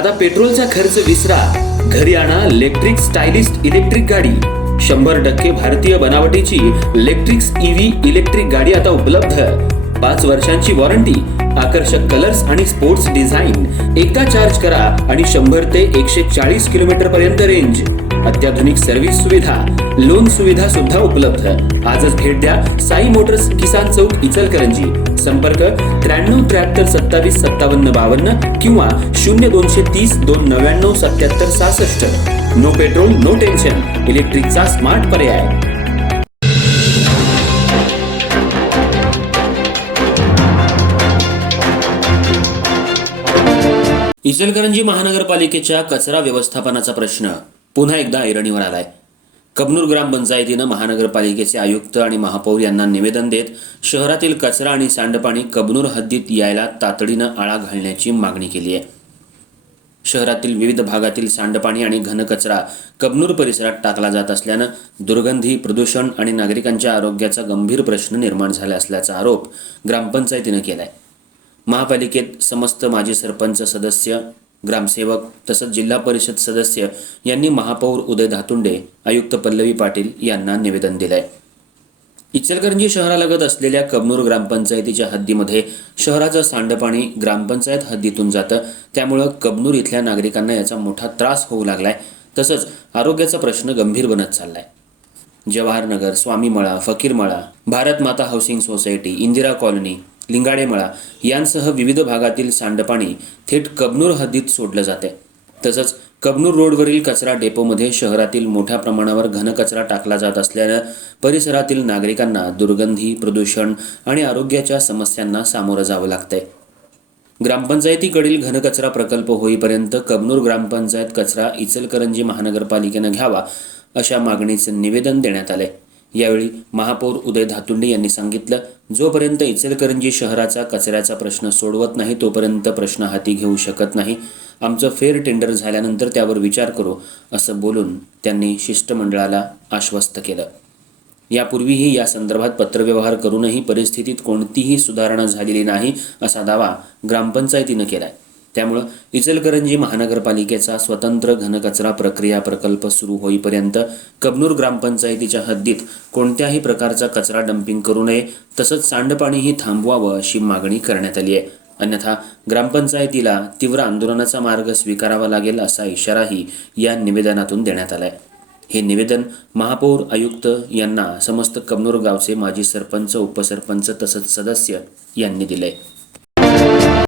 आता पेट्रोलचा खर्च विसरा, घरी आणा इलेक्ट्रिक स्टायलिस्ट इलेक्ट्रिक गाडी. 100% भारतीय बनावटीची इलेक्ट्रिक्स ईव्ही इलेक्ट्रिक गाडी आता उपलब्ध. 5 वर्षांची वॉरंटी, आकर्षक कलर्स आणि स्पोर्ट्स डिझाईन. एकदा चार्ज करा आणि 100 ते 140 किलोमीटर पर्यंत रेंज. अत्याधुनिक सर्व्हिस सुविधा, लोन सुविधा सुद्धा उपलब्ध. आजच भेट द्या साई मोटर्स, किसान चौक, इचलकरंजी. संपर्क 93 73 27 57 52 किंवा 0230 299 77 66. नो पेट्रोल नो टेन्शन, इलेक्ट्रिकचा स्मार्ट पर्याय. इचलकरंजी महानगरपालिकेच्या कचरा व्यवस्थापनाचा प्रश्न पुन्हा एकदा ऐरणीवर आलाय. कबनूर ग्रामपंचायतीनं महानगरपालिकेचे आयुक्त आणि महापौर यांना निवेदन देत शहरातील कचरा आणि सांडपाणी कबनूर हद्दीत यायला तातडीनं आळा घालण्याची मागणी केली आहे. शहरातील विविध भागातील सांडपाणी आणि घनकचरा कबनूर परिसरात टाकला जात असल्यानं दुर्गंधी, प्रदूषण आणि नागरिकांच्या आरोग्याचा गंभीर प्रश्न निर्माण झाला असल्याचा आरोप ग्रामपंचायतीनं केलाय. महापालिकेत समस्त माजी सरपंच, सदस्य, ग्रामसेवक तसंच जिल्हा परिषद सदस्य यांनी महापौर उदय धातुंडे, आयुक्त पल्लवी पाटील यांना निवेदन दिलंय. इचलकरंजी शहरालगत असलेल्या कबनूर ग्रामपंचायतीच्या हद्दीमध्ये शहराचं सांडपाणी ग्रामपंचायत हद्दीतून जातं. त्यामुळं कबनूर इथल्या नागरिकांना याचा मोठा त्रास होऊ लागलाय. तसंच आरोग्याचा प्रश्न गंभीर बनत चाललाय. जवाहरनगर, स्वामीमळा, फकीरमळा, भारत माता हाऊसिंग सोसायटी, इंदिरा कॉलनी, लिंगाडेमळा यांसह विविध भागातील सांडपाणी थेट कबनूर हद्दीत सोडलं जाते. तसंच कबनूर रोडवरील कचरा डेपोमध्ये शहरातील मोठ्या प्रमाणावर घनकचरा टाकला जात असल्यानं परिसरातील नागरिकांना दुर्गंधी, प्रदूषण आणि आरोग्याच्या समस्यांना सामोरं जावं लागतंय. ग्रामपंचायतीकडील घनकचरा प्रकल्प होईपर्यंत कबनूर ग्रामपंचायत कचरा इचलकरंजी महानगरपालिकेनं घ्यावा अशा मागणीचं निवेदन देण्यात आलंय. यावेळी महापौर उदय धातुंडे यांनी सांगितलं, जोपर्यंत इचलकरंजी शहराचा कचऱ्याचा प्रश्न सोडवत नाही तोपर्यंत प्रश्न हाती घेऊ शकत नाही. आमचं फेर टेंडर झाल्यानंतर त्यावर विचार करू, असं बोलून त्यांनी शिष्टमंडळाला आश्वस्त केलं. यापूर्वीही या संदर्भात पत्रव्यवहार करूनही परिस्थितीत कोणतीही सुधारणा झालेली नाही असा दावा ग्रामपंचायतीनं केलाय. त्यामुळं इचलकरंजी महानगरपालिकेचा स्वतंत्र घनकचरा प्रक्रिया प्रकल्प सुरू होईपर्यंत कबनूर ग्रामपंचायतीच्या हद्दीत कोणत्याही प्रकारचा कचरा डंपिंग करू नये, तसंच सांडपाणीही थांबवावं अशी मागणी करण्यात आली आहे. अन्यथा ग्रामपंचायतीला तीव्र आंदोलनाचा मार्ग स्वीकारावा लागेल असा इशाराही या निवेदनातून देण्यात आलाय. हे निवेदन महापौर, आयुक्त यांना समस्त कबनूर गावचे माजी सरपंच, उपसरपंच तसंच सदस्य यांनी दिलंय.